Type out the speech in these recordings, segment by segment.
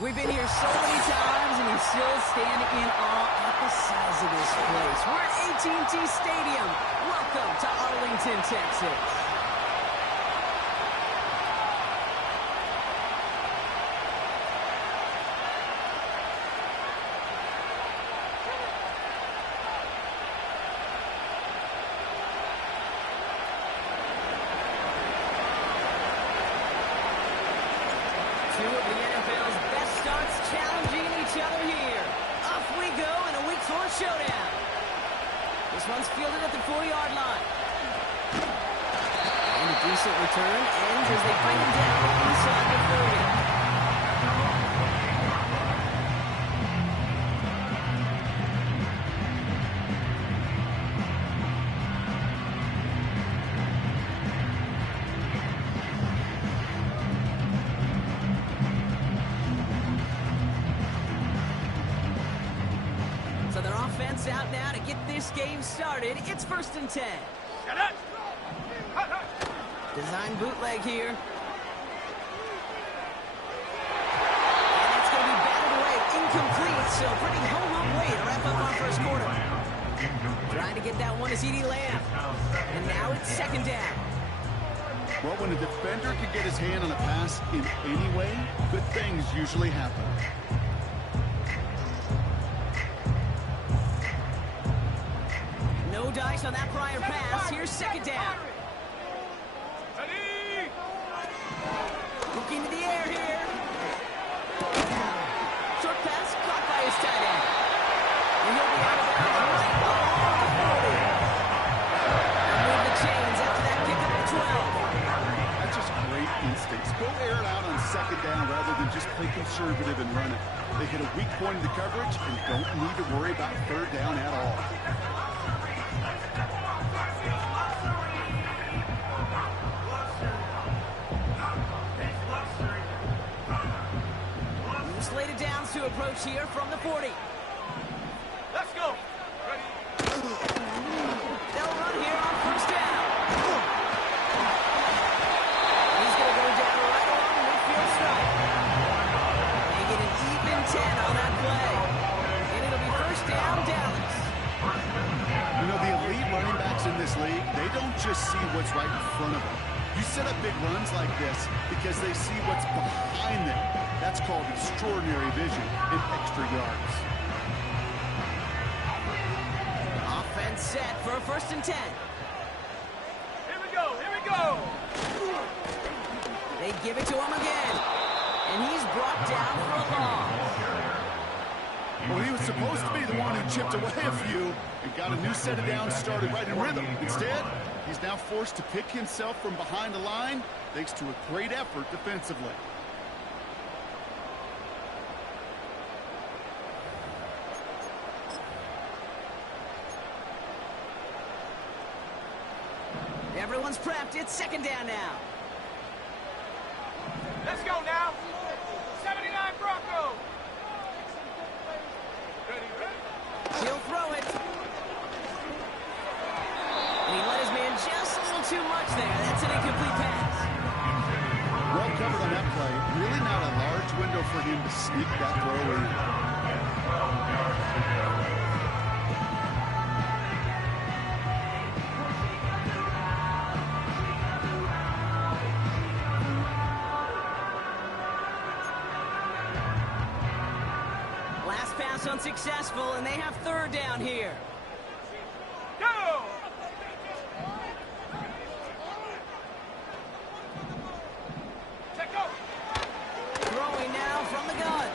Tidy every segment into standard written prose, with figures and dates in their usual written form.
We've been here so many times, and we still stand in awe at the size of this place. We're at AT&T Stadium. Welcome to Arlington, Texas. Two of the NFL's best starts challenging each other here. Off we go in a Week 4 showdown. This one's fielded at the 4-yard line. And a decent return ends as they bring him down inside the 30. So their offense out now to get this game started. It's 1st and 10. Design bootleg here. And it's going to be batted away. Incomplete. So pretty home way to wrap up our first quarter. Trying to get that one is CeeDee Lamb. And now it's 2nd down. Well, when a defender can get his hand on a pass in any way, good things usually happen. No dice on that prior pass. Here's 2nd down. Looking to the air here. Short pass caught by his tight end. And he'll be out of bounds right along the 40. They'll move the chains after that kick up to 12. That's just great instincts. Go air it out on 2nd down rather than just play conservative and run it. They hit a weak point in the coverage and don't need to worry about 3rd down at all. Slated downs to approach here from the 40. Let's go. Ready? They'll run here on 1st down. He's going to go down right along the midfield stripe. They get an even 10 on that play. And it'll be 1st down, Dallas. You know, the elite running backs in this league, they don't just see what's right in front of them. You set up big runs like this because they see what's behind them. That's called extraordinary vision and extra yards. Offense set for a 1st and 10. Here we go. Here we go. They give it to him again. And he's brought down for a loss. Well, he was supposed to be the one who chipped away a few and got a new set of downs started right in rhythm. Instead, he's now forced to pick himself from behind the line thanks to a great effort defensively. Everyone's prepped. It's 2nd down now. Let's go now. 79 Bronco. Ready, ready. He'll throw it. And he let his man just a little too much there. That's an incomplete pass. Well covered on that play. Really not a large window for him to sneak that throw in. Last pass unsuccessful, and they have 3rd down here. Go. Check go. Throwing now from the gun.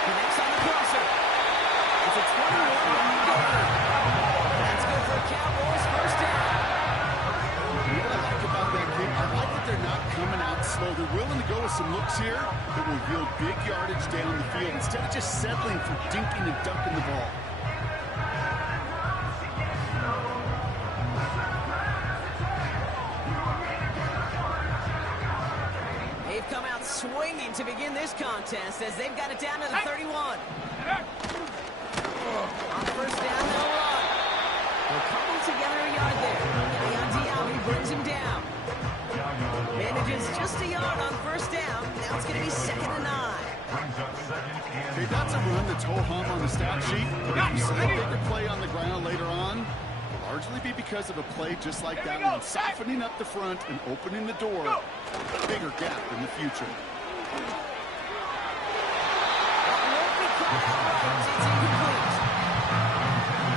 Connects on the crosser. It's a 21-yard gain. That's good for Cowboys 1st down. You know what I like about that kick? I like that they're not coming out slow. They're willing to go with some looks here that will yield big yardage down the field instead of just settling for dinking and dunking the ball. They've come out swinging to begin this contest as they've got it down to the 31. On 1st down, they'll run. They'll couple together a yard there. Leon Diaby brings him down. Manages just a yard on 1st down. Now it's going to be 2nd Okay, that's a run that's ho-hum on the stat sheet, but if you see a bigger play on the ground later on, it'll largely be because of a play just like that one, softening up the front and opening the door, a bigger gap in the future.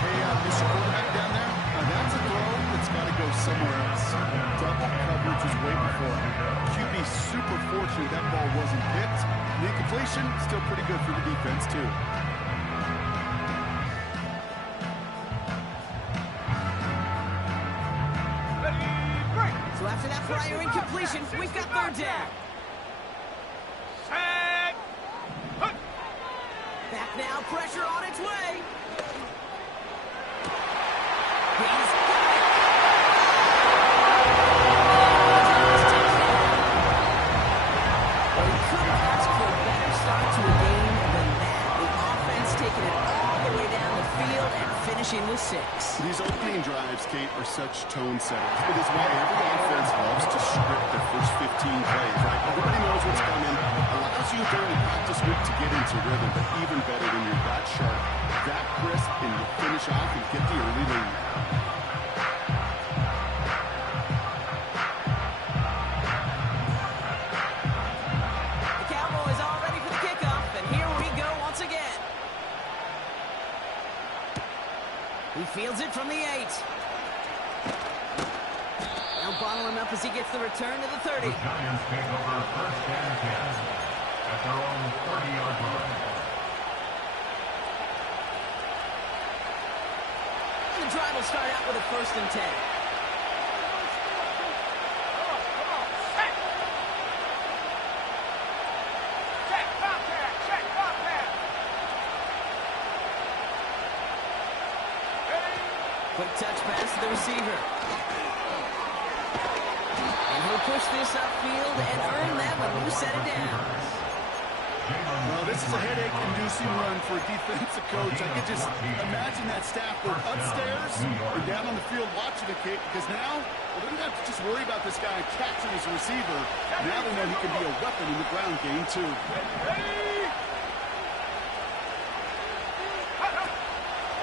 Hey, Mr. Quarterback down there, that's a throw that's got to go somewhere else. Double coverage was waiting for him. QB super fortunate that ball wasn't picked. The incompletion, still pretty good for the defense, too. So after that prior incompletion, we've got third down. Back now, pressure on its way. He's got it. Well, you couldn't ask for a better start to a game than that. The offense taking it all the way down the field and finishing with 6. These opening drives, Kate, are such tone setters. It is why every offense loves to script their first 15 plays, right? Everybody knows what's coming. Allows you during the practice week to get into rhythm, but even better when you're that sharp, that crisp, and you finish off and get the early lead. The Cowboys all ready for the kickoff, and here we go once again. He fields it from the 8. They'll bottle him up as he gets the return to the 30. The Giants take over first and 10 at their own 30-yard line. The drive will start out with a 1st and 10. Quick touch pass to the receiver. And he'll push this upfield and earn that when you set it down. Well, this is a headache-inducing run for a defensive coach. I could just imagine that staff both upstairs or down on the field watching the kick, because now, well, they don't have to just worry about this guy catching his receiver. Now they know he can be a weapon in the ground game, too.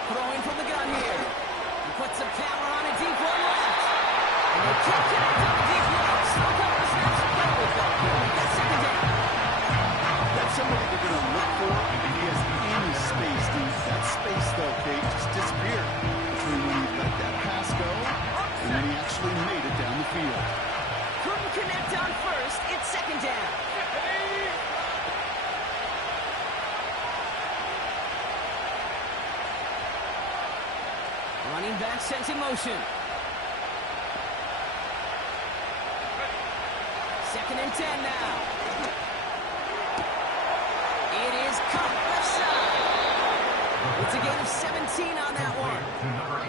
Throwing from the gun here. Puts some power on a deep one left. And they can't connect on the deep one. Still cover the snaps for Cowboy Cup. That's 2nd down. That's somebody they're going to look for if he has any space. That space, though, Kate, just disappeared between when he let that pass go and when he actually made it down the field. Couldn't connect on 1st. It's 2nd down. Running back sets in motion. 2nd and 10 now. It is caught left side. It's a gain of 17 on that one.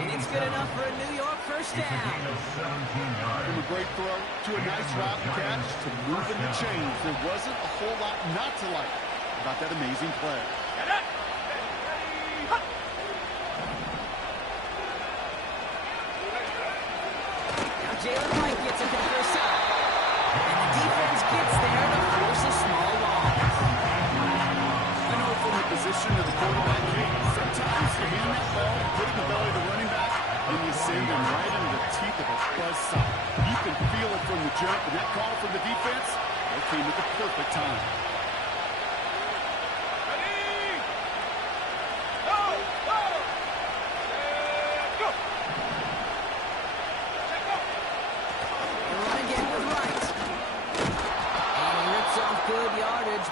And it's good enough for a New York 1st down. From a great throw to a nice route catch to moving the chains. There wasn't a whole lot not to like about that amazing play. Jalen White gets it to the first side. And the defense gets there to force a small loss. I know from the position of the quarterback, sometimes you hand that ball, put it in the belly of the running back, and you send him right into the teeth of a buzzsaw. You can feel it from the jump, and that call from the defense, that came at the perfect time.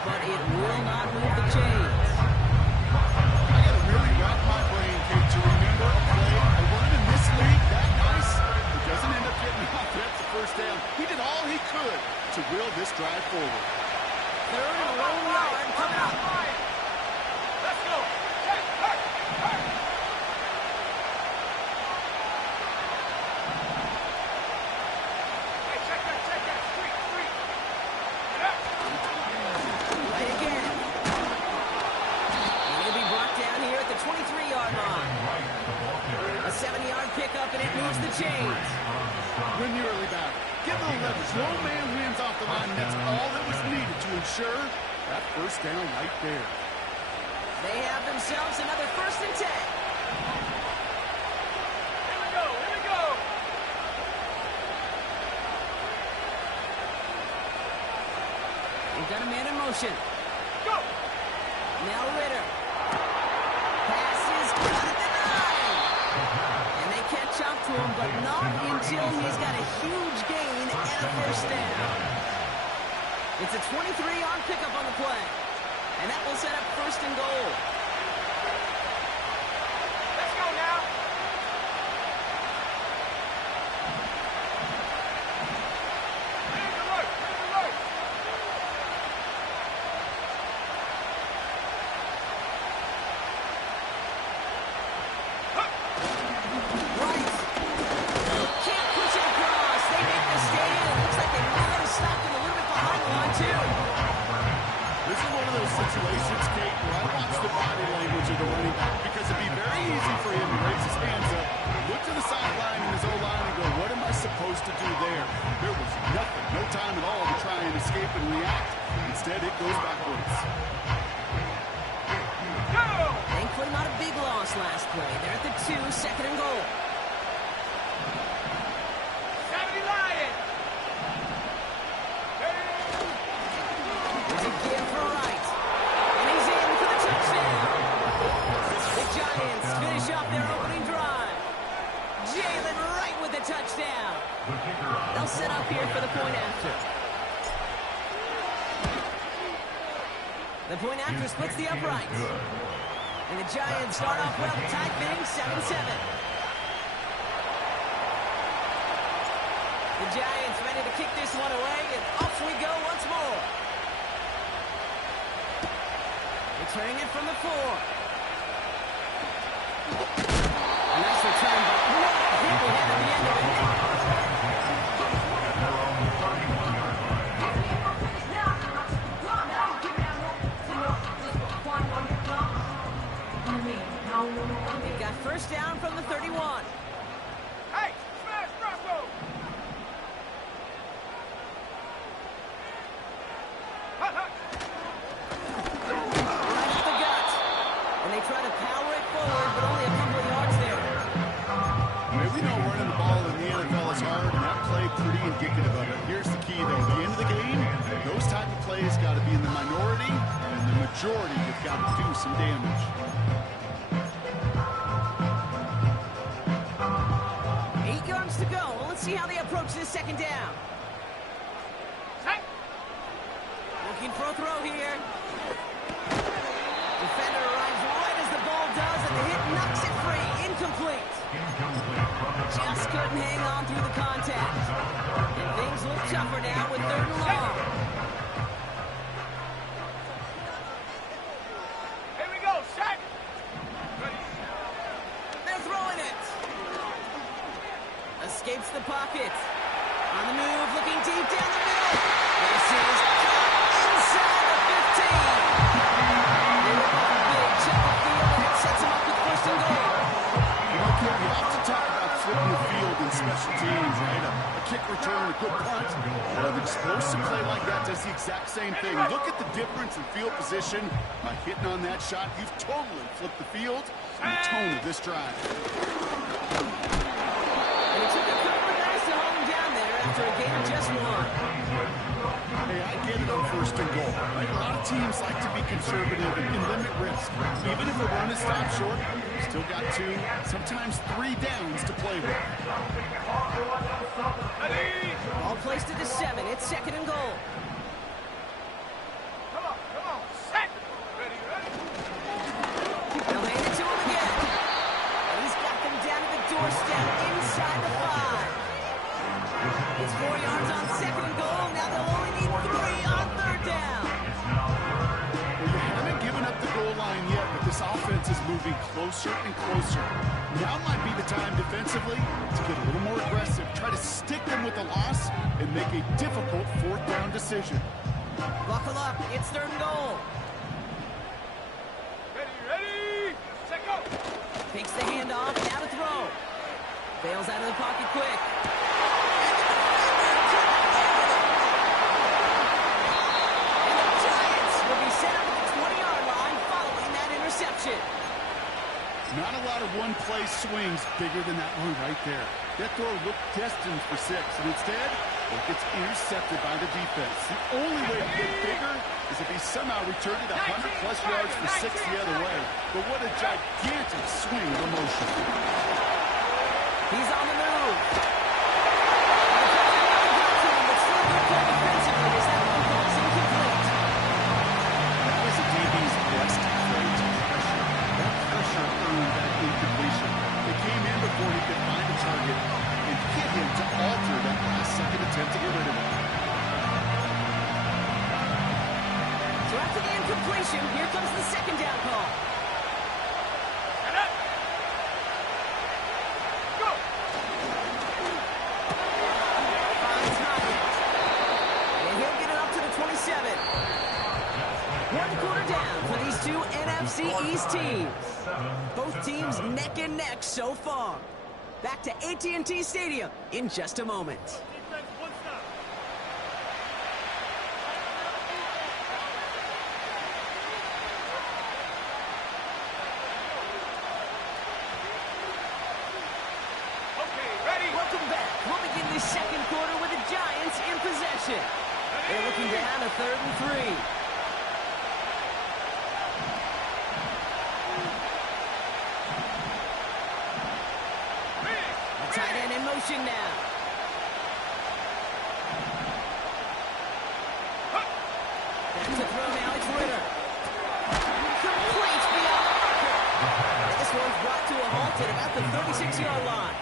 But it will not move the chains. I got to really wrap my brain, Kate, to remember a play, a run in this league that nice. It doesn't end up getting off. That's the 1st down. He did all he could to will this drive forward. 3rd and 1 yard coming up. Let's go. Chains. Win the early battle. Get a little leverage. No man wins off the line. That's all that was needed to ensure that 1st down right there. They have themselves another 1st and 10. Here we go, here we go. They've got a man in motion. Go. Now Ritter. Pass is caught at the 9. And they catch up to him, but not until he's got a huge gain and a 1st down. It's a 23-yard pickup on the play. And that will set up 1st and goal. Let's go now. Clear the right, clear the right. Right. Can't push it across. They make the stand. It looks like they might have stopped him a little bit behind the line, too. This is one of those situations, Kate, where I watch the body language of the running back because it'd be very easy for him to raise his hands up, look to the sideline in his O-line and go, what am I supposed to do there? There was nothing, no time at all to try and escape and react. Instead, it goes backwards. Go. Thankfully, not a big loss last play. They're at the 2, 2nd and goal. 70 Lion. There's a give for Wright. And he's in for the touchdown. The Giants finish up their opening drive. Jalen Wright with the touchdown. They'll set up here for the point after. The point after splits the uprights. And the Giants start off well, tied things 7-7. The Giants ready to kick this one away, and off we go once more. Returning it from the 4. A nice return, but what a hit we had at the end of it. They've got 1st down from the 31. Hey, smash Bronco. Hut, hut. Right up the gut. And they try to power it forward, but only a couple of yards there. We know running the ball in the NFL is hard, and that play pretty indicative of it. Here's the key, though. At the end of the game, those type of plays got to be in the minority, and the majority have got to do some damage. 8 yards to go. Well, let's see how they approach this 2nd down. Set. Looking for a throw here. Defender arrives right as the ball does, and the hit knocks it free. Incomplete. Just couldn't hang on through the contact. And things look tougher now with 3rd and long. Here we go, set. Ready. They're throwing it. Escapes the pocket. On the move, looking deep down the middle. This is inside the 15. They rip off a big chunk of field, and it sets him up with 1st and goal. You know, Kim, you have to talk about flipping the field in special teams, right? A kick return, a good punt. An explosive play like that does the exact same thing. Look at the difference in field position. By hitting on that shot, you've totally flipped the field and the tone of this drive. And it took a couple of guys to hold him down there after a game of just 1. Hey, I get it on 1st and goal. Right? A lot of teams like to be conservative and limit risk. Even if a run is stopped short, still got 2, sometimes 3 downs to play with. Ready. Ball placed at the 7. It's 2nd and goal. Come on, set. Ready, ready. They'll hand it to him again. And he's got them down at the doorstep inside the 5. It's 4 yards on 2nd and goal. Now they'll only need 3 on 3rd down. Well, you haven't given up the goal line yet, but this offense is moving closer and closer. Now might be the time defensively to get a little more aggressive, try to stick them with the loss, and make a difficult 4th down decision. Buckle up. It's 3rd and goal. Ready, ready. Set, go. Takes the handoff. Now to throw. Bails out of the pocket quick. possession. Not a lot of one-play swings bigger than that one right there. That throw looked destined for 6, and instead, it gets intercepted by the defense. The only way to get bigger is if he somehow returned it 100-plus yards for 6 the other way. But what a gigantic swing of emotion. He's on the move. But still good play defensively as that one falls incomplete. That was a DB's best play to pressure. That pressure earned that incompletion. They came in before he could find a target and hit him to alter that last-second attempt to get rid of him. So after the incompletion, here comes the second down call. Get up. Go. Finds Hopkins. And he'll get it up to the 27. One quarter down for these two NFC East teams. Both teams neck and neck so far. Back to AT&T Stadium in just a moment. Defense, one stop. Okay, ready? Welcome back. We'll begin this second quarter with the Giants in possession. They're looking down a 3rd and 3. Tight end in motion now. Back to throw now, it's Ritter. Complete beyond the marker. This one's brought to a halt at about the 36-yard line.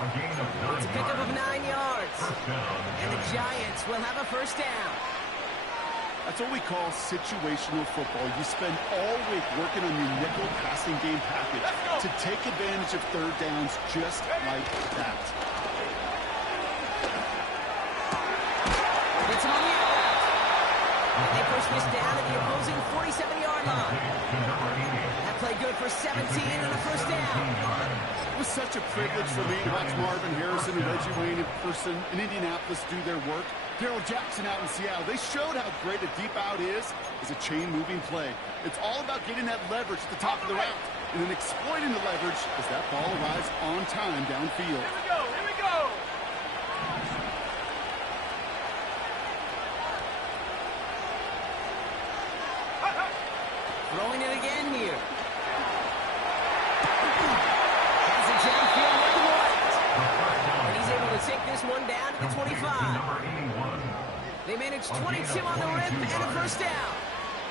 A gain of 9 It's a pickup of 9 yards. First down. And the Giants will have a first down. That's what we call situational football. You spend all week working on your nickel passing game package to take advantage of 3rd downs just like that. It's him on the out route. And they push this down at the opposing 47-yard line. That play good for 17 and a first down. It was such a privilege for me to watch Marvin Harrison and Reggie Wayne in person in Indianapolis do their work. Darrell Jackson out in Seattle. They showed how great a deep out is as a chain-moving play. It's all about getting that leverage at the top of the route and then exploiting the leverage as that ball arrives on time downfield. Here we go, here we go. Throwing it again here. Has a downfield right and left. And he's able to take this one down to the 25. They managed 22 on the rip and a first down.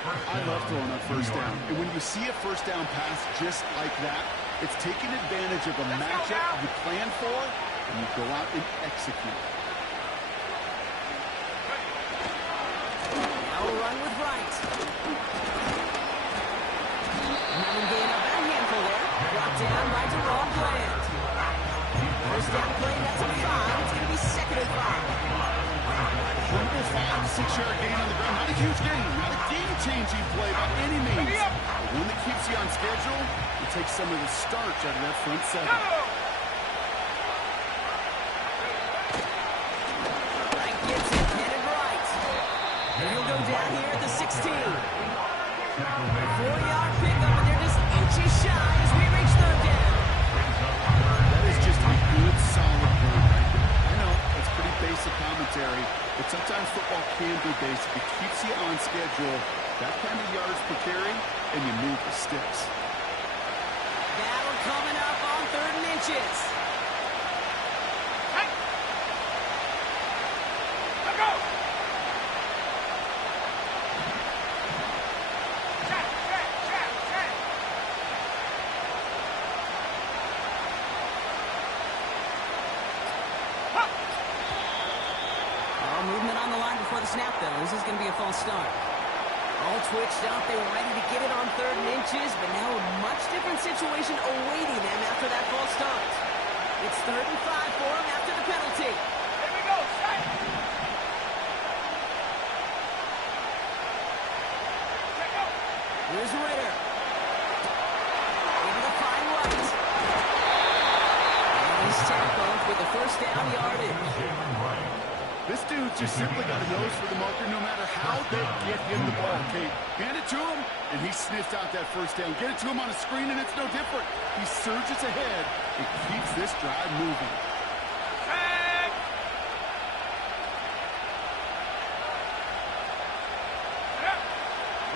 I love throwing on first down. And when you see a first down pass just like that, it's taking advantage of a matchup you plan for, and you go out and execute. Now a run with Wright. Madden gain up a handful there. Brought down by Jerome Bland. First down play, that's a 5. It's going to be 2nd and 5. 5 to 6 yard gain on the ground. Not a huge gain. Not a game-changing play by any means. But one that keeps you on schedule and takes some of the starch out of that front seven. Wright gets it, headed right. And he'll go down here at the 16. 4-yard pickup, and they're just inches shy as we reach 3rd down. That is just a good, solid run right there. I know, it's pretty basic commentary, but sometimes football can be basic. It keeps you on schedule, that kind of yards per carry, and you move the sticks. Battle coming up on 3rd and inches. Hey. Let's go. Check. Movement on the line before the snap, though. This is going to be a false start. All twitched up. They were ready to get it on 3rd and inches, but now a much different situation awaiting them after that false start. It's 3rd and 5 for them after the penalty. Here we go, set. Check out. Here's Ritter. Able to find Wright. And he's tackled with the first down yardage. This dude just simply got a nose for the marker no matter how they get him the ball. Okay, hand it to him, And he sniffed out that first down. Get it to him on a screen, and it's no different. He surges ahead and keeps this drive moving.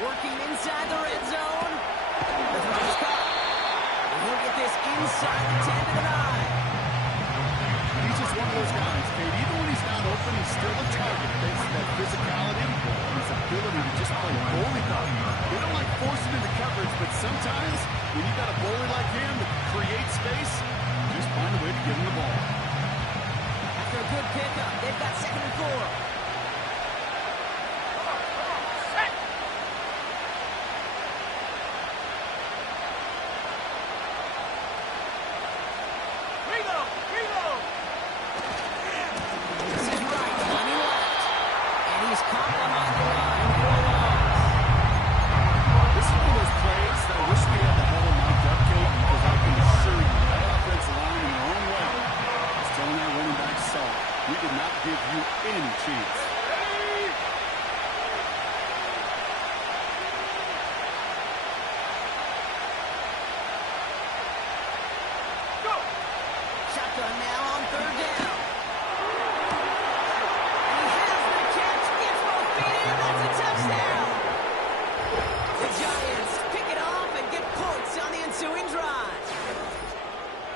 Working inside the red zone. The throw is caught. And he'll get this inside the 10 to the 9. He's just one of those guys, Kate. Even when he's not open, he's still a target. Thanks to that physicality and his ability to just play goalie ball. They don't like forcing into coverage, but sometimes when you got a goalie like him that can create space, just find a way to get him the ball. After a good pickup, they've got 2nd and 4.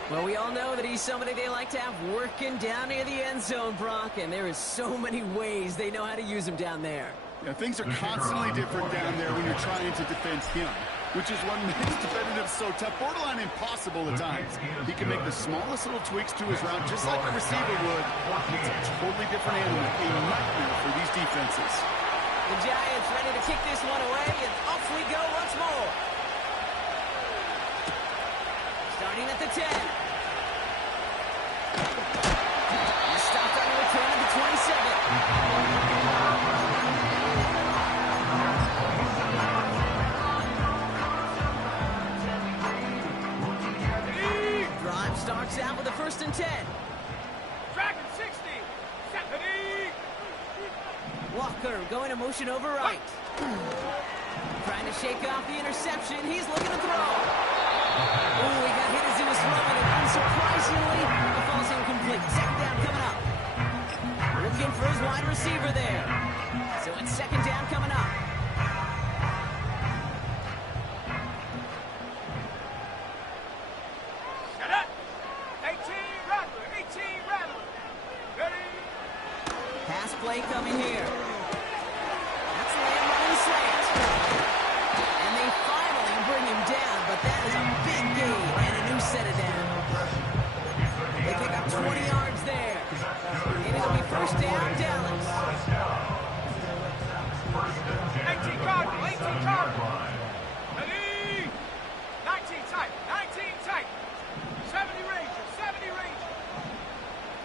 Well, we all know that he's somebody they like to have working down near the end zone, Brock, and there is so many ways they know how to use him down there. Yeah, things are constantly different down there when you're trying to defend him, which is what makes defending him so tough, borderline impossible at times. He can make the smallest little tweaks to his route just like a receiver would. It's a totally different animal, a nightmare for these defenses. The Giants ready to kick this one away, and off we go once more. Starting at the 10. He's stopped on the return of the 27. Drive starts out with a 1st and 10. Dragon 60. Stephanie. Walker going to motion over right. Trying to shake off the interception. He's looking to throw. Oh, he got hit as he was throwing it. Unsurprisingly, the ball's incomplete. 2nd down coming up. Looking for his wide receiver there. So it's 2nd down coming up. Shut up. 18 Rattler. 18 Rattler. Ready. Pass play coming here. That's Lamb running slant. And they finally bring him down, but that is a big gain and a new set of downs. They pick up 20 yards there. And it'll be 1st down, Dallas. 18 Cardinal. 18 Cardinal. Ready. 19 tight. 19 tight. 70 Ranger. 70 Ranger.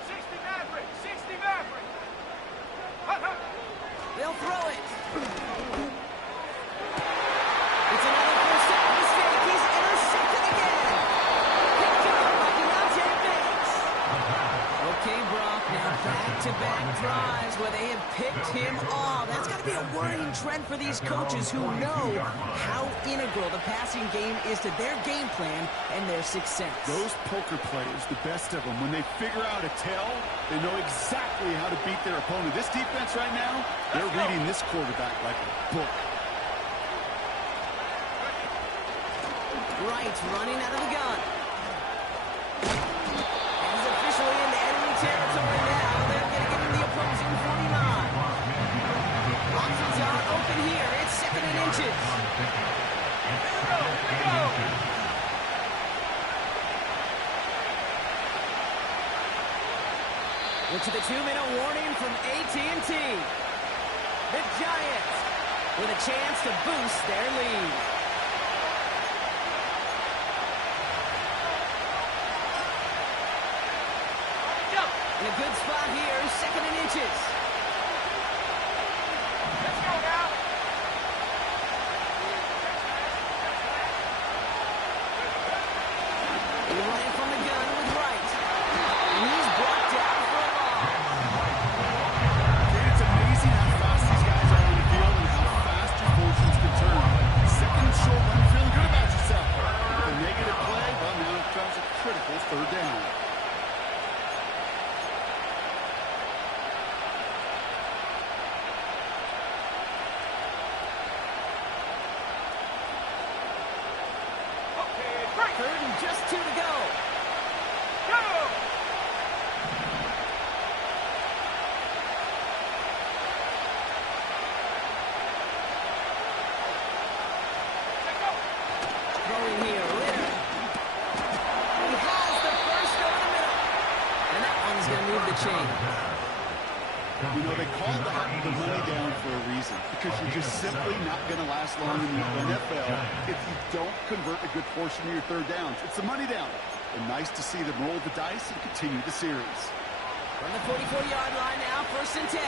60 Maverick. 60 Maverick. They'll throw it. It's another 1st down mistake. He's intercepted again. Picked up by Deontay Banks. Okay, Brock, now back-to-back drives where they have picked him off. That's got to be a worrying trend for these coaches who know how integral the passing game is to their game plan and their success. Those poker players, the best of them, when they figure out a tell, they know exactly how to beat their opponent. This defense right now, they're reading this quarterback like a book. Wright running out of the gun. He's officially into enemy territory now. They're going to give him the opposing 49. Options are open here. It's 2nd and inches. Here we go. Look to the 2-minute warning from AT&T. The Giants with a chance to boost their lead. In a good spot here, 2nd and inches. Let's go now. He's running from the gun with Wright. And he's brought down for a loss. It's amazing how fast these guys are on the field and how fast your fortunes can turn. 2nd Third and just 2 to go. Go! Throwing here, Ritter. He has the first over the middle. And that one's going to move the chain. You know, they call the money down for a reason, because you're just simply not going to last long in the NFL if you don't convert a good portion of your third downs. It's the money down. And nice to see them roll the dice and continue the series. From the 44-yard line now, 1st and 10.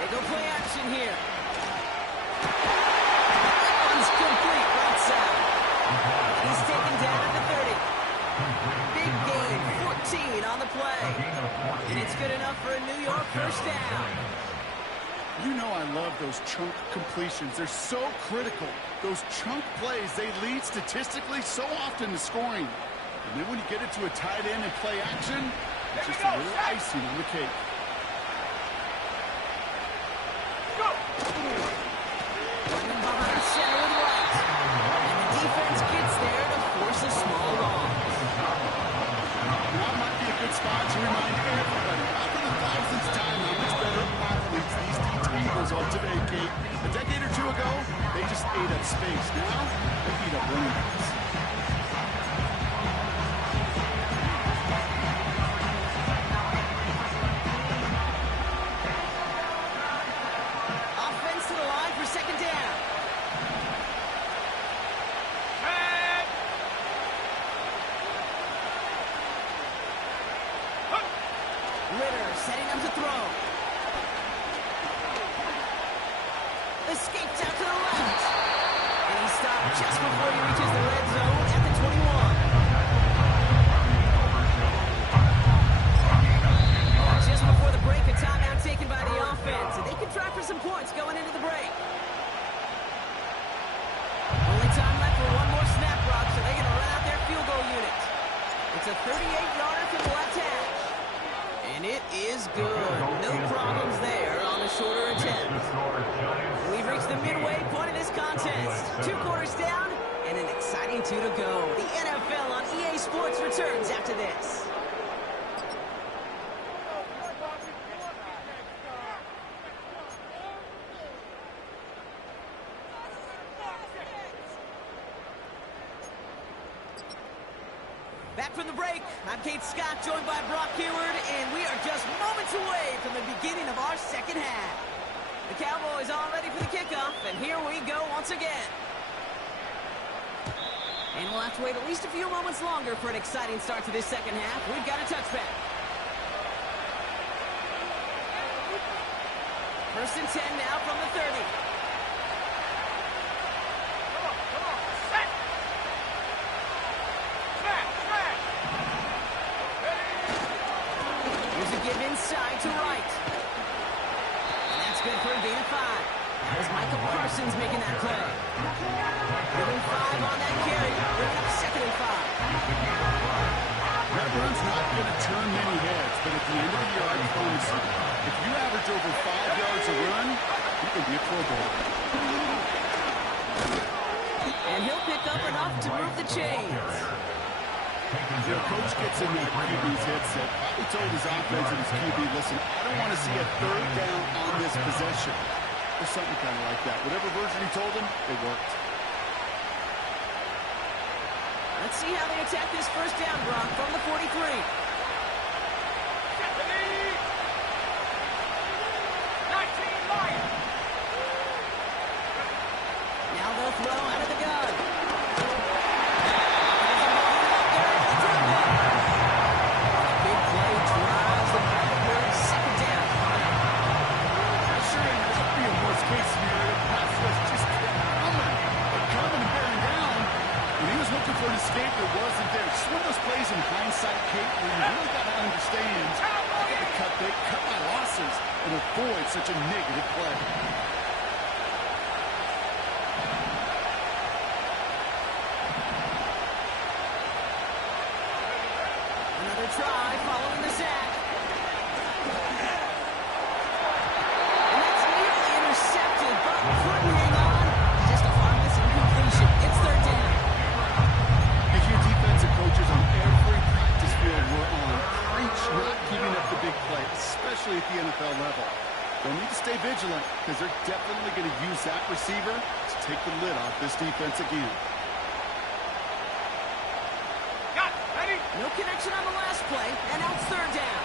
They go play action here. That one's complete, right side. He's taken down at the 30. Big gain, 14 on the play. And it's good enough for a New York first down. You know I love those chunk completions. They're so critical. Those chunk plays, they lead statistically so often to scoring. And then when you get it to a tight end and play action, it's just a little icing on the cake. Running behind center with White. And the defense gets there to force a small loss. Now might be a good spot to remind everybody, for the thousandth time, how much better athletes these D-tackles are today, Kate. A decade or two ago, they just ate up space. Now, they eat up running backs. Offense to the line for 2nd down. Ritter setting up to throw. Escapes out to the left. And he stopped just before he reaches the red zone at the 21. Just before the break, a timeout taken by the offense. And they can try for some points going into the break. Only time left for one more snap, Brock, so they're going to run out their field goal unit. It's a 38-yarder from the left hash. And it is good. No problems there on the shorter attempt. We've reached the midway point of this contest. 2 quarters down and an exciting 2 to go. The NFL on EA Sports returns after this. Back from the break, I'm Kate Scott, joined by Brock Heward, and we are just moments away from the beginning of our second half. The Cowboys all ready for the kickoff, and here we go once again. And we'll have to wait at least a few moments longer for an exciting start to this second half. We've got a touchback. 1st and 10 now from the 30. Inside to right. And that's good for a gain of 5. That was Michael Parsons making that play. Giving 5 on that carry. Bringing up 2nd and 5. That run's not going to turn many heads, but at the end of the year, I promise you, if you average over 5 yards a run, you can be a Pro Bowler. And he'll pick up enough to move the chains. You know, coach gets in that QB's headset. He told his offense and his QB, listen, I don't want to see a 3rd down on this possession. Or something kind of like that. Whatever version he told him, it worked. Let's see how they attack this first down, Brock, from the 43. Now they'll throw out of the gun. Big play drives the Packers 2nd down. I'm sure it might be a worst-case scenario. Pass was just coming and bearing down. And he was looking for an escape that wasn't there. Just one of those plays in hindsight, Kate, where you really got to understand, I got to cut my losses and avoid such a negative play. Another try following the sack. And that's nearly intercepted, but stay vigilant because they're definitely going to use that receiver to take the lid off this defense again. Got it. Ready? No connection on the last play, and now it's third down.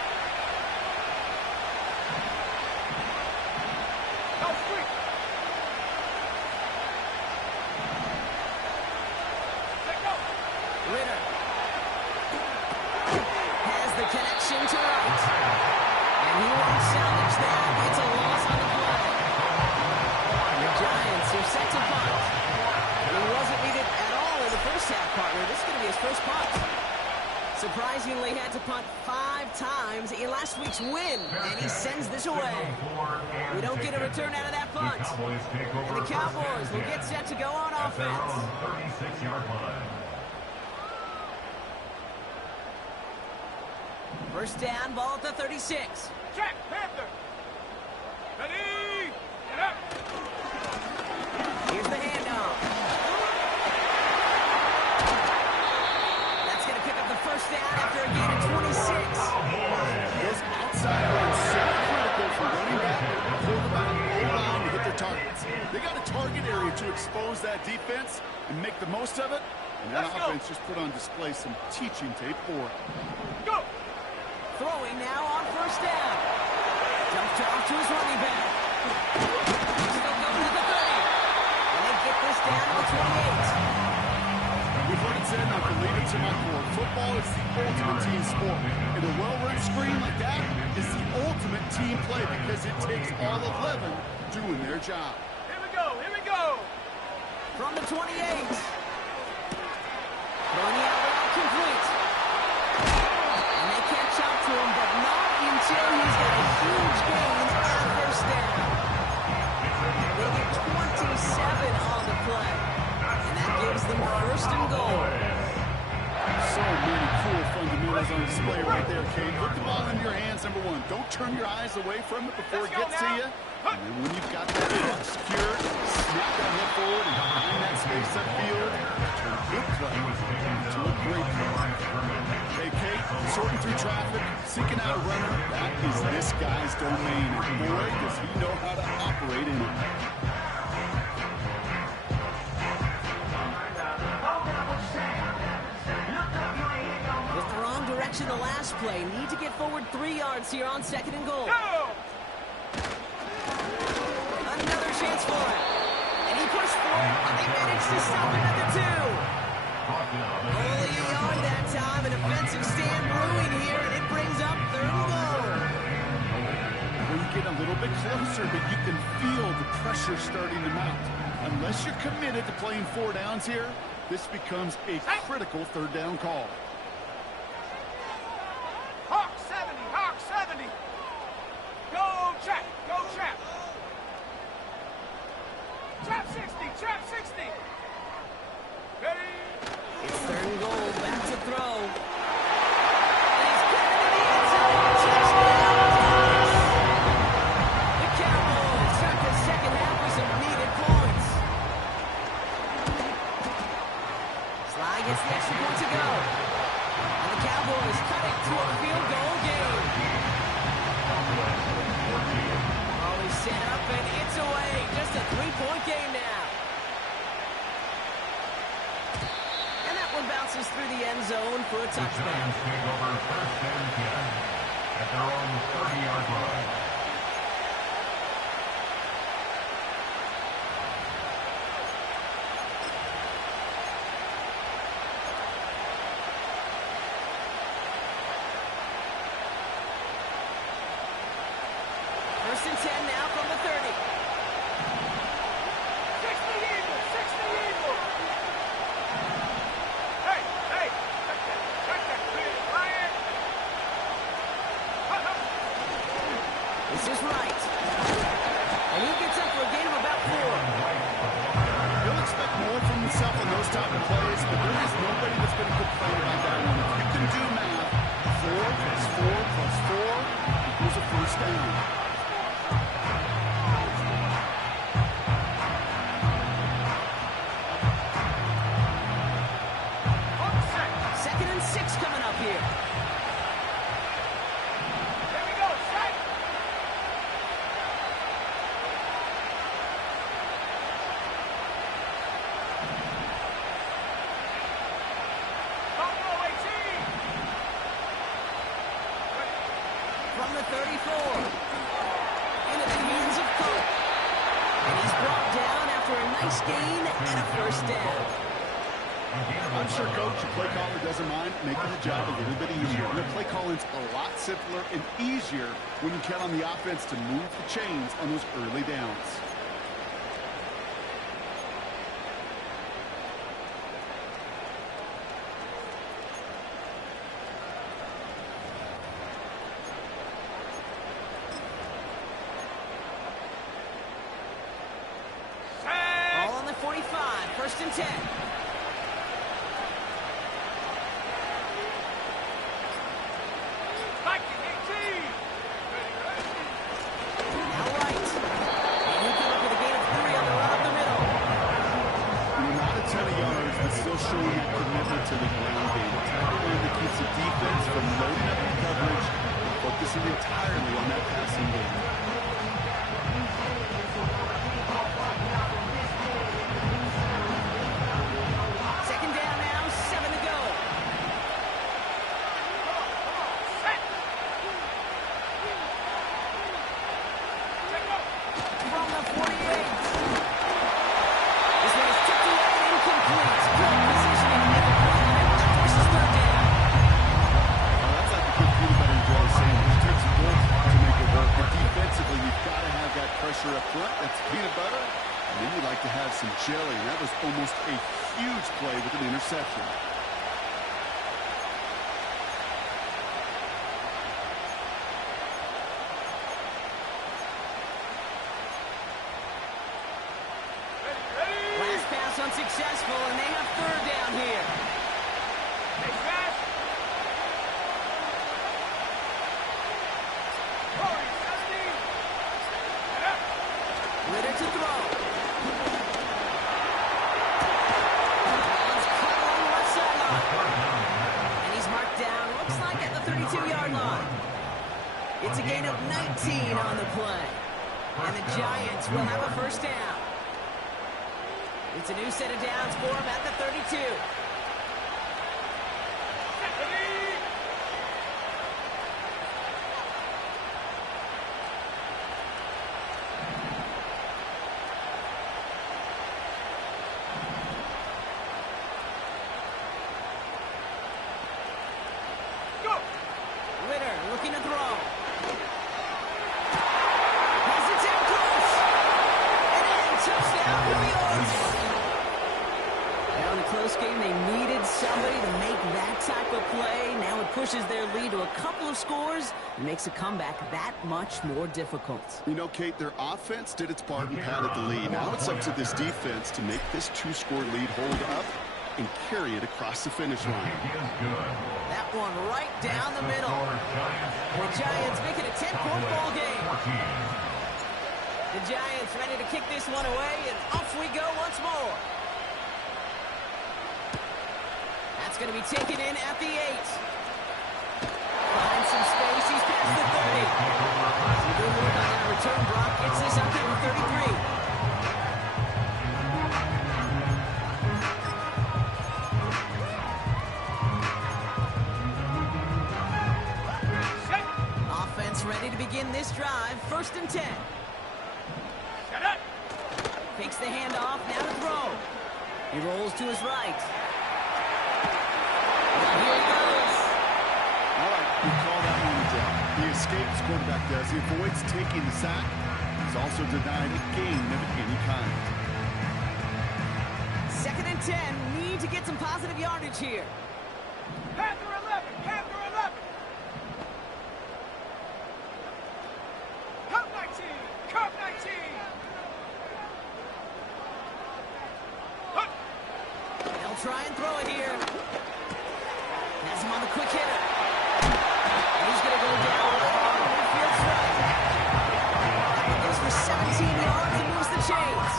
Go sweep. Let go. Ritter has the connection to right. And he won't salvage that. It's a loss on the play. The Giants are set to punt. He wasn't needed at all in the first half, partner. This is going to be his first punt. Surprisingly had to punt 5 times in last week's win, and he sends this away. We don't get a return out of that punt. And the Cowboys will get set to go on offense. 36-yard line. First down, ball at the 36. Check. Panther. Ready. Get up. Here's the handoff. That's going to pick up the first down after a gain of 26. Those outside runs so critical for running back, quarterback, O-line to hit their targets. They got a target area to expose that defense and make the most of it. And that offense just put on display some teaching tape for it. Go. Throwing now on first down. Dumps off to his running back. Still going to the 30. And they get this down to the 28. We've heard it said, and I believe it to my core, football is the ultimate team sport. And a well-run screen like that is the ultimate team play because it takes all 11 doing their job. Here we go. Here we go. From the 28. Throwing out route complete. And they catch up to him, but not until he's got a huge gain and a first down. They get 27 on the play. And that gives them first and goal. So many cool fundamentals on display right there, Kate. Put the ball in your hands, number one. Don't turn your eyes away from it before it gets to you. And then when you've got that puck secured, snap that head forward and find that space upfield. Turn a good play into a great play. Hey, Kate, sorting through traffic, seeking out a runner, that is this guy's domain. And boy, does he know how to operate in it. With the wrong direction the last play, need to get forward 3 yards here on second and goal. Go. Another chance for him. And he pushed forward, and they managed to stop it at the 2. Only a yard that time, an offensive stand brewing here, and it brings up third and goal. Well, you get a little bit closer, but you can feel the pressure starting to mount. Unless you're committed to playing 4 downs here, this becomes a critical third down call. Hawk 70. Hawk 70. Go trap. Go trap. Trap 60. Trap 60. Ready. It's third and goal, back to throw. And he's got it in the end zone. Touchdown! The Cowboys start the second half with some needed points. Sly gets the extra point to go. And the Cowboys cut it to a field goal game. Always set up and it's away. Just a 3-point game now. And that one bounces through the end zone for a The touchdown. Giants take over first and 10 at their own 30-yard line. First and 10 now from the 30. 60 Eagles. 60 Eagles. Hey. Hey. Check that. Big Ryan. This is right. And he gets up for a gain of about 4. He'll expect more from himself on those type of plays, but there is nobody that's going to complain about that one. If you can do math, 4 plus 4 plus 4 equals a first down. 34. Into the hands of Cook. And he's brought down after a nice gain and a first down. I'm sure coach and play caller doesn't mind making the job a little bit easier. The play calling's a lot simpler and easier when you count on the offense to move the chains on those early downs. All on the 45, first and 10. Showing that commitment to the ground game. Tackle one that keeps the defense from loading up in coverage, focusing entirely on that passing game. Second down now, 7 to go. From the 48. This one is tipped away and incomplete. Good positioning at the point. That forces third down. Oh, that's like a good peanut butter and jelly sandwich. It takes both to make it work. But defensively, you've got to have that pressure up front. That's peanut butter. And then you like to have some jelly. And that was almost a huge play with an interception. Unsuccessful, and they have third down here. Ritter to throw. Allen's caught along the left sideline. And he's marked down, looks like at the 32-yard line. It's a gain of 19 on the play. And the Giants will have a first down. It's a new set of downs for him at the 32. Go! Ritter looking to throw. Has it down close. And in, touchdown, New York. Now in a close game, they needed somebody to make that type of play. Now it pushes their lead to a couple of scores and makes a comeback that much more difficult. You know, Kate, their offense did its part and padded the lead. Now it's up to this defense to make this two-score lead hold up and carry it across the finish line. That one right down the middle. And the Giants make it a 10-point ball game. The Giants ready to kick this one away, and off we go once more. That's going to be taken in at the 8. Finds some space. He's past the 30. Some good work on that return. Brock gets this up to the 33. Offense ready to begin this drive. First and 10. Takes the handoff. Now to throw. He rolls to his right. Here he goes. All right, we call that one a drop. He escapes, quarterback does. He avoids taking the sack. He's also denied a gain of any kind. Second and 10. Need to get some positive yardage here. Panther 11! Panther 11! Cup 19! Cup 19! They'll try and throw it here. Has him on the quick hitter. And he's going to go down on the midfield strike. That goes for 17 yards and moves the chains.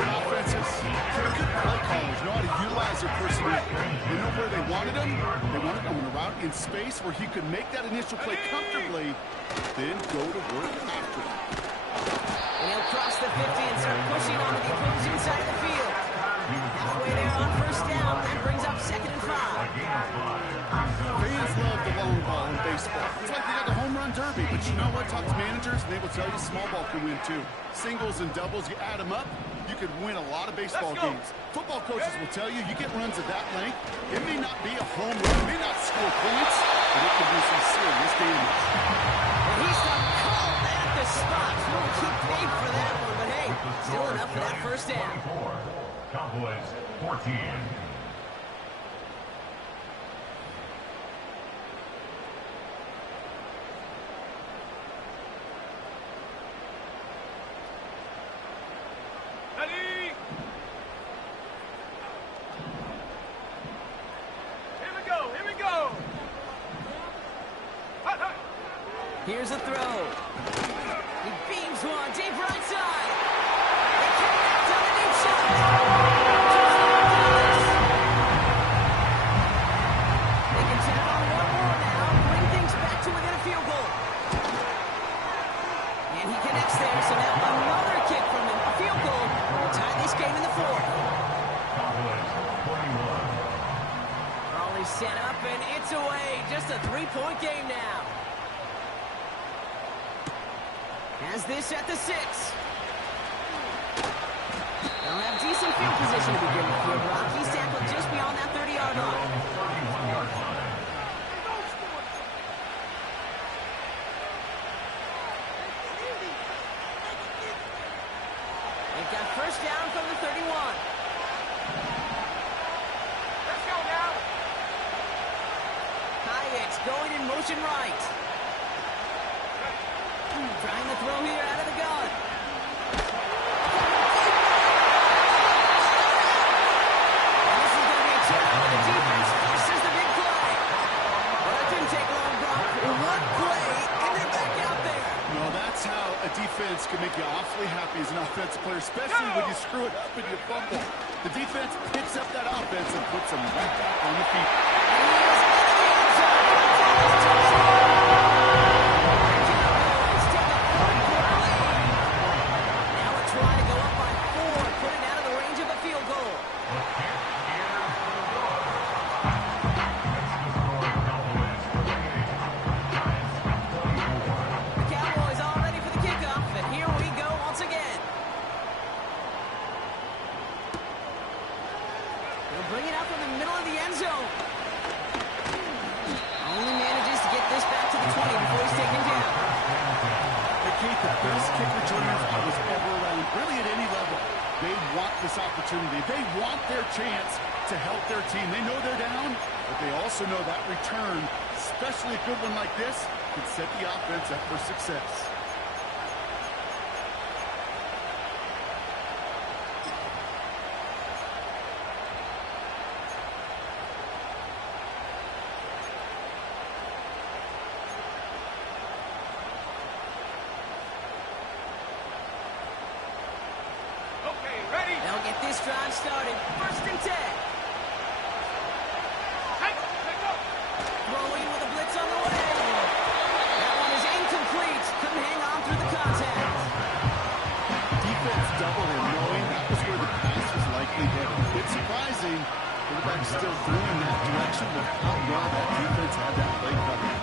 Good offenses. Good play callers know how to utilize their personnel. They know where they wanted him. They wanted him on a route in space where he could make that initial play comfortably, then go to work after it. And he'll cross the 50 and start pushing onto the opposing side of the field. Halfway there on first down. That brings up second and 5. Fans love the long ball in baseball. It's like they got the home run derby, but you know what? Talk to managers, and they will tell you small ball can win too. Singles and doubles, you add them up, you could win a lot of baseball games. Football coaches will tell you, you get runs of that length, it may not be a home run, it may not score points, but it can do some serious damage. Well, he's got called at the spot. Won't keep paid for that one, but hey, still enough for that first down. Cowboys 14. Ready? Here we go, here we go. Hut, hut. Here's a throw. He beams one deep right side. They connect on the deep shot. They can tap on one more now, bring things back to within a field goal. And he connects there, so now another kick from him. A field goal will tie this game in the fourth. Cowboys 41. Raleigh set up, and it's away. Just a three-point game now. Has this at the 6. They'll have decent field position to begin with here. Rockies tackled just beyond that 30-yard line. 31-yard line. They've got first down from the 31. Let's go now. Hyatt's going in motion right. Trying to throw here out of the gun. And this is going to be a turn where the defense forces the big play. Well, that didn't take long, Brock. One play, and they're back out there. No, that's how a defense can make you awfully happy as an offensive player, especially when you screw it up and you fumble. The defense picks up that offense and puts them right back on the feet. And he is in the end zone. Cowboys take a 4-point lead. Now a try to go up by 4, put it out of the range of a field goal. The kick is good. That's the score. Cowboys 38. Giants 24. The Cowboys all ready for the kickoff, and here we go once again. They'll bring it up from the middle of the end zone. Only manages to get this back to the 20 before he's taken down. Hey, Keith, the best kick returners I was ever around, really at any level. They want this opportunity. They want their chance to help their team. They know they're down, but they also know that return, especially a good one like this, can set the offense up for success. Okay, ready? They'll get this drive started. First and 10. Hey, let's go. Throwing with a blitz on the way. That one is incomplete. Couldn't hang on through the contact. Defense doubled him, knowing that was where the pass was likely headed. It's surprising, quarterback still threw in that direction, but how well that defense had that play covered.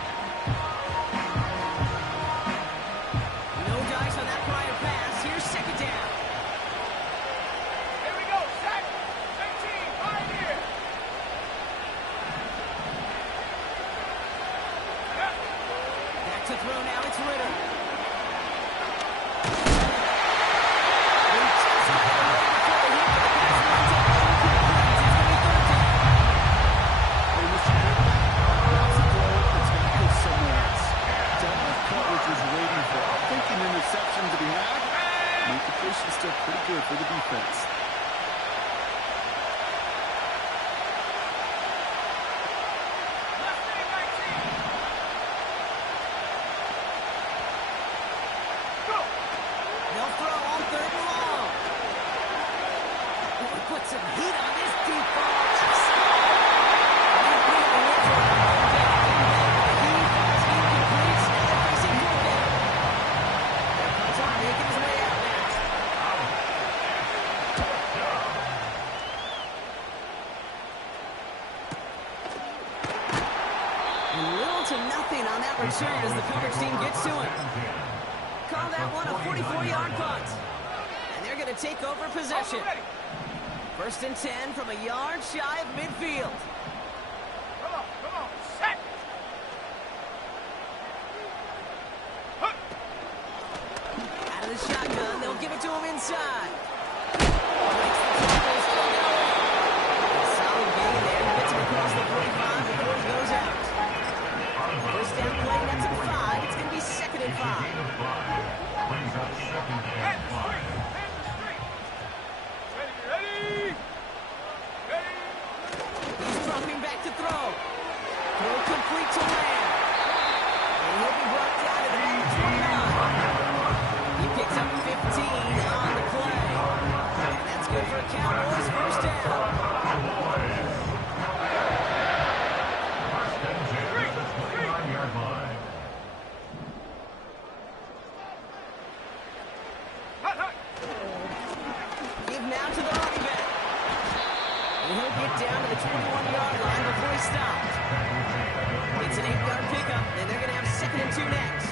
No dice on that prior pass. Here's second down. Here we go. Set. 18, right here. Yeah. Back to throw now. It's Ritter. He just got it away before the hit, but the pass runs out. Incomplete. It's going to be third down. Hey, Mr. Quarterback, that's a throw that's got to go somewhere else. Don't have coverage was waiting for a thinking interception to be had. The implication is still pretty good for the defense. Left wing 19. Go. They'll throw on third and long. He put some heat on this deep ball. He really went for a long down, didn't they? But he falls incomplete. Now they're facing fourth down. Their punter making his way out now. And little to nothing nothing on that return as the coverage team gets to him. Call that one a 44-yard punt. And they're going to take over possession. First and 10 from a yard shy of midfield. Come on, set. Out of the shotgun, they'll give it to him inside. Makes the tackle, still going. Solid gain there. He gets him across the 45 before he goes out. First down play, that's at 5. It's going to be second and 5. Brings up second and 5. Ready. He's dropping back to throw. Throw complete to Lamb. And he'll be brought down to the 29. He picks up 15 on the play. And that's good for Cowboys first down. First and 10 at the 29-yard line. Give now to the running back. And he'll get down to the 21-yard line before he stopped. It's an 8-yard pickup, and they're going to have second and 2 next.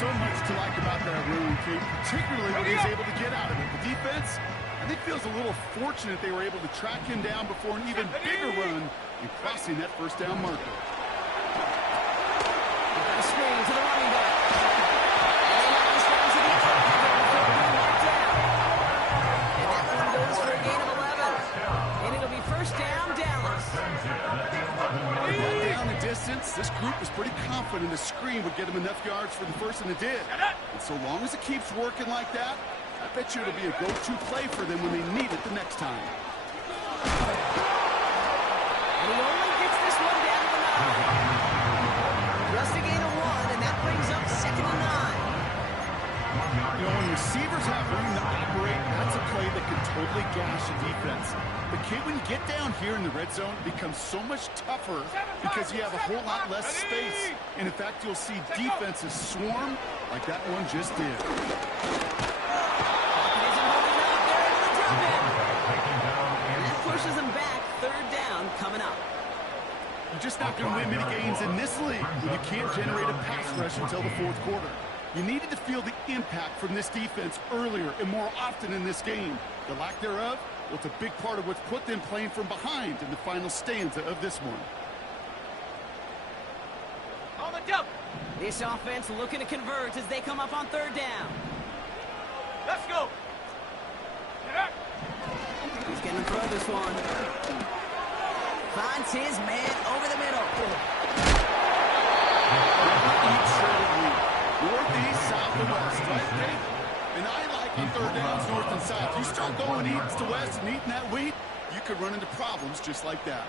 So much to like about that run, Kate, particularly when he's able to get out of it. The defense, I think, feels a little fortunate they were able to track him down before an even bigger run and crossing that first down marker. They've got a screen to the running back. And they knock this down to the outside before being marked down. And that one goes for a gain of 11. And it'll be first down, Dallas. Down the distance, this group was pretty confident the screen would get him enough yards for the first, and it did. And so long as it keeps working like that, I bet you it'll be a go-to play for them when they need it the next time. And he only gets this one down to the 9. Just a gain of 1, and that brings up second and 9. You know, when receivers have room to operate, that's a play that can totally gash a defense. But, Kate, when you get down here in the red zone, it becomes so much tougher because you have a whole lot less space. And, in fact, you'll see defenses swarm like that one just did. Isn't holding up there into the drop-in. And that pushes them back. Third down coming up. You're just not going to win many games in this league when you can't generate a pass rush until the fourth quarter. You needed to feel the impact from this defense earlier and more often in this game. The lack thereof, well, it's a big part of what's put them playing from behind in the final stanza of this one. On the double. This offense looking to convert as they come up on third down. Let's go. Get up. He's going to throw this one. Finds his man over the middle. Northeast, south, and west, right, Dave? And I like on third downs, north and south. You start going east to west and eating that wheat, you could run into problems just like that.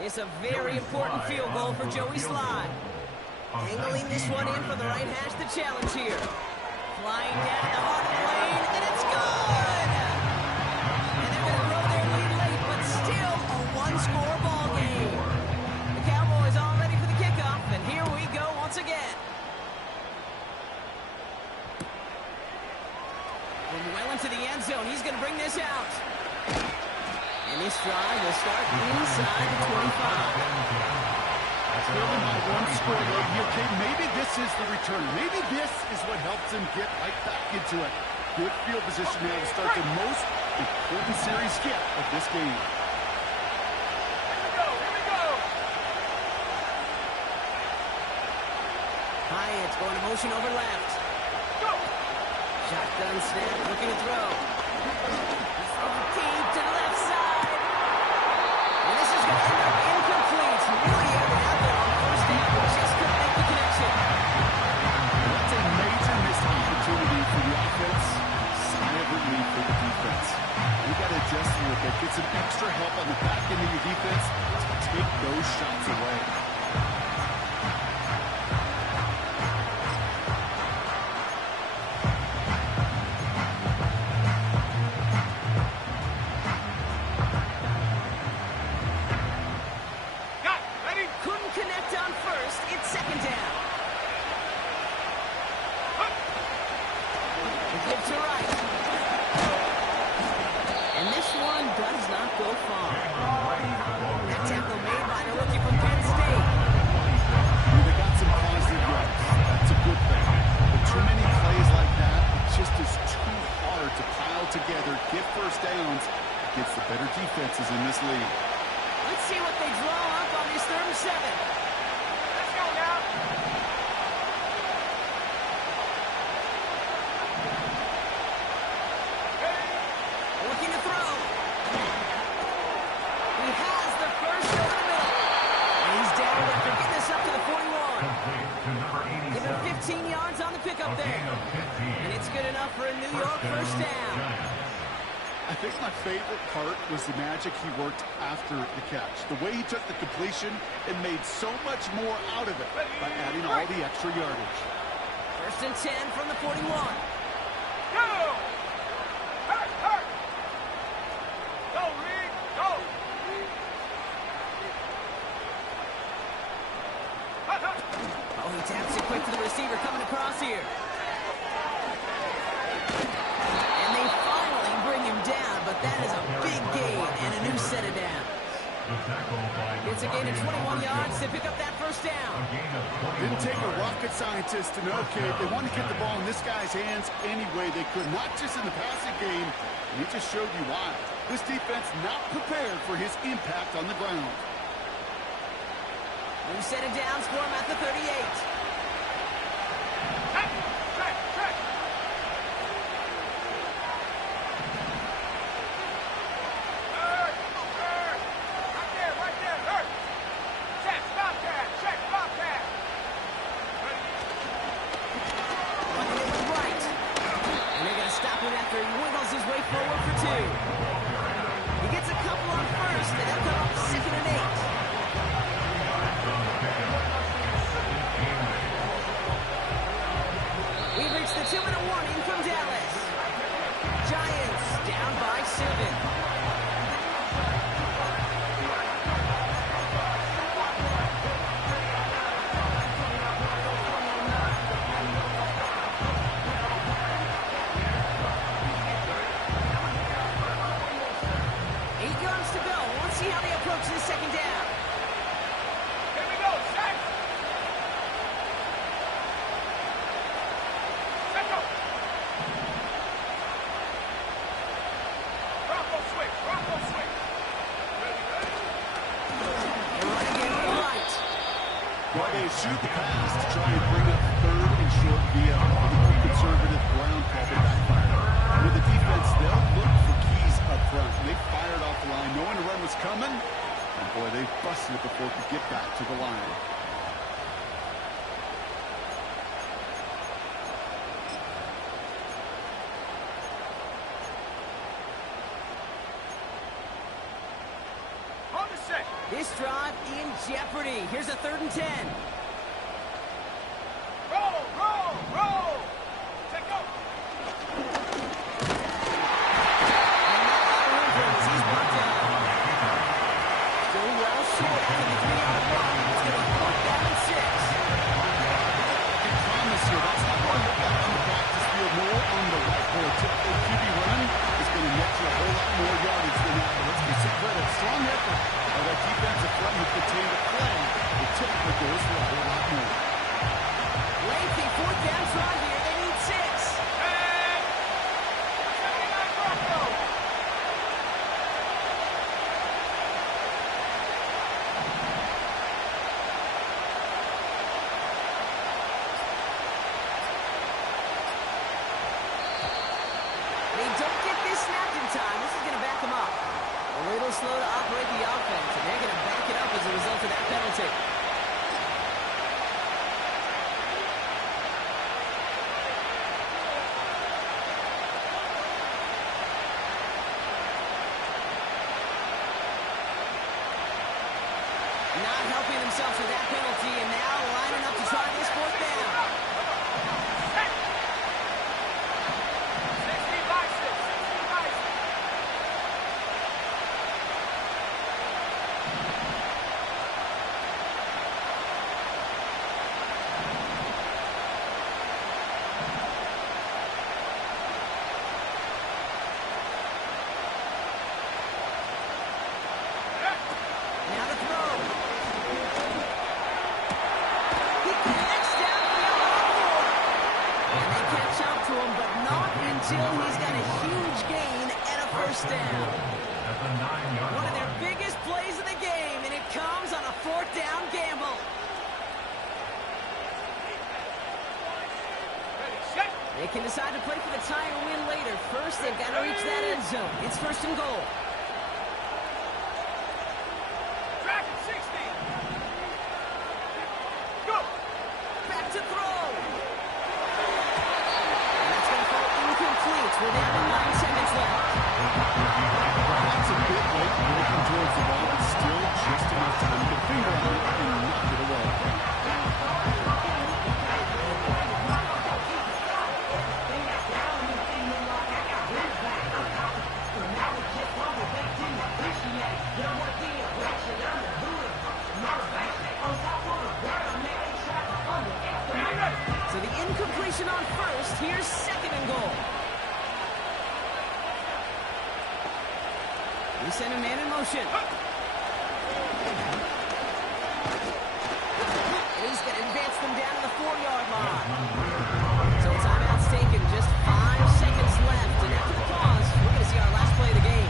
It's a very important field goal for Joey Slye. Angling this one in for the right hash to challenge here. Flying down the heart of the lane, and it's good! And they're going to grow their lead late, but still a one-score ball game. The Cowboys all ready for the kickoff, and here we go once again. From well into the end zone, he's going to bring this out. And this drive will start inside the 25. That's really my one score load here, Kate. Maybe this is the return. Maybe this is what helps him get right back into it. Good field position now to start the most important series yet of this game. Here we go. Hyatt's going to motion over left. Go. Shotgun snap, looking to throw. He's throwing deep to the left side. And this is going to end up incomplete. Really had it out there on first down, but just couldn't make the connection. That's a major missed opportunity for the offense. Sign of relief for the defense. You got to adjust a little bit. Get some extra help on the back end of your defense to take those shots away. defenses in this league. Let's see what they draw up on this 3rd and 7. Let's go now. Looking to throw. He has the first over the middle. And he's down after getting this up to the 41. Complete to number Give 87. him 15 yards on the pickup A there. gain of 15. And it's good enough for a New York first down. Giants. I think my favorite part was the magic he worked after the catch. The way he took the completion and made so much more out of it by adding all the extra yardage. 1st and 10 from the 41. Go! Hurt, hurt! Go, Reed, go! Hut, hut! Oh, he taps it quick to the receiver coming across here. And they finally bring him down, but that is a big gain and a new set of downs. The tackle by It's a gain of 21 yards to pick up that first A down. gain of 21 Didn't take a yards. rocket scientist to know, okay, they want to get the ball in this guy's hands any way they could, not just in the passing game. And he just showed you why. This defense not prepared for his impact on the ground. New set of downs for him at the 38. Check, check, check! Hurt, hurt! Right there, hurt! Check, Bobcat! Running it right. And they're going to stop him after he wiggles his way forward for 2. He gets a couple on first, and they'll come up 2nd and 8. We've reached the 2-minute warning from Dallas. Giants down by 7. Eight yards to go. Let's see how they approach this 2nd down. Here we go, check! Check go! Bronco switch! Ready, ready? They run again to the right. Well, they shoot the pass to try and bring up 3rd and short via a conservative ground call that backfired. With the defense, they'll look for keys up front. They fired off the line knowing the run was coming. And boy, they busted it before it could get back to the line. On the set! This drive in jeopardy. Here's a 3rd and 10. Roll, roll, roll! Check go! And not a lot of room for him as he's brought down. Still well short after the 3-yard run. It's going to be 4th down and 6. I can promise you that's not going to look like on the practice field, more on the whiteboard. Typical QB run is going to net you a whole lot more yardage than that. But let's give some credit. Strong effort by that defensive front who continued to play. It typically goes for a whole lot more. Lengthy 4th down try here. They need 6. And 79 Bronco! They don't get this snapped in time. This is going to back them up. A little slow to operate the offense, and they're going to back it up as a result of that penalty. Not helping themselves with that penalty, and now lining up to try this 4th down. 60 by 6. Now to throw. He connects downfield and they catch up to him, but not until he's got a huge gain and a 1st down. at the 9-yard One of their line. biggest plays of the game, and it comes on a 4th down gamble. Ready, set. They can decide to play for the tie or win later. First, they've got to reach that end zone. It's 1st and goal. Track at 60. Go. Back to throw. And that's going to fall incomplete. We're down to 9 seconds left. That's a bit late working towards the ball, but still just enough time to finger on it and knock it away. So the incompletion on first. Here's 2nd and goal. We send a man in motion. And he's going to advance them down to the 4-yard line. So a timeout's taken. Just 5 seconds left. And after the pause, we're going to see our last play of the game.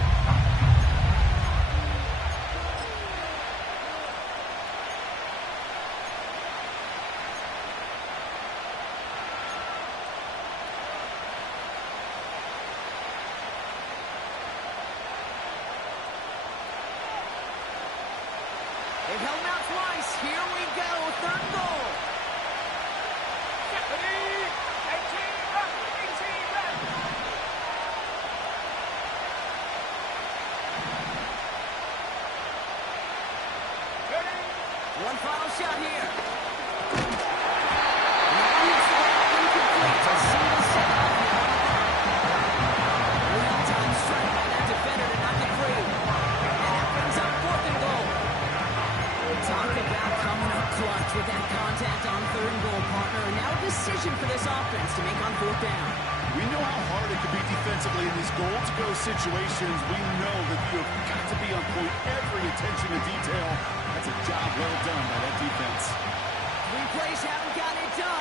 They've held him out twice. Here we go. 3rd and goal. Ready. 18, run. 18, run. Ready. One final shot here. Now it's incomplete. A single set off the well-timed strike by that defender to knock it free. And that brings up 4th and goal. Talk about coming up clutch with that contact on 3rd and goal, partner. And now a decision for this offense to make on 4th down. We know how hard it can be defensively in these goal-to-go situations. We know that you have got to be on point, every attention to detail. That's a job well done by that defense. 3 plays haven't got it done.